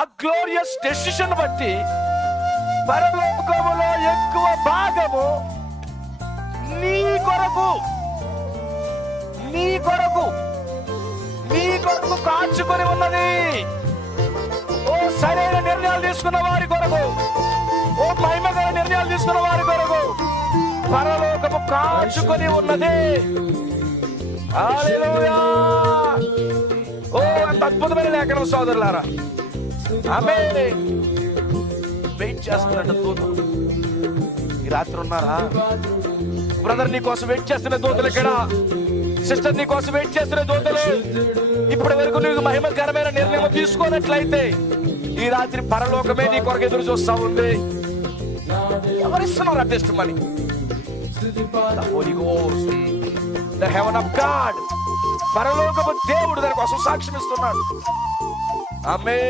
ఆ glorious decision బట్టి పరలోకములో ఎక్కువ భాగము నీ కొరకు నీ కొరకు నీ కొరకు కాచుకొని ఉన్నది. ఓ సరైన నిర్ణయాలు తీసుకున్న వారి కొరకు, ఓ మహిమగల నిర్ణయాలు తీసుకున్న వారి కొరకు పరలోకము కాచుకొని ఉన్నది. హల్లెలూయా. ఓ అంత అద్భుతమైన లేఖనం సోదరులారా. ఆమేన్. వెయిట్ చేస్తున్నట్టు దూతలు ఈ రాత్రి ఉన్నారా? బ్రదర్ నీ కోసం వెయిట్ చేస్తున్న దూతలు ఇక్కడ, సిస్టర్ నీ కోసం వెయిట్ చేస్తున్న దూతలు. ఇప్పటి వరకు నీకు మహిమకరమైన నిర్ణయం తీసుకోనట్లయితే ఈ రాత్రి పరలోకమే నీ కొరకు ఎదురు చూస్తా ఉంది. ఎవరిస్తున్నారు test money? The Holy Ghost, the heaven of God. పరలోకపు దేవుడు దాని కోసం సాక్ష్యం ఇస్తున్నాడు. ఆమేన్.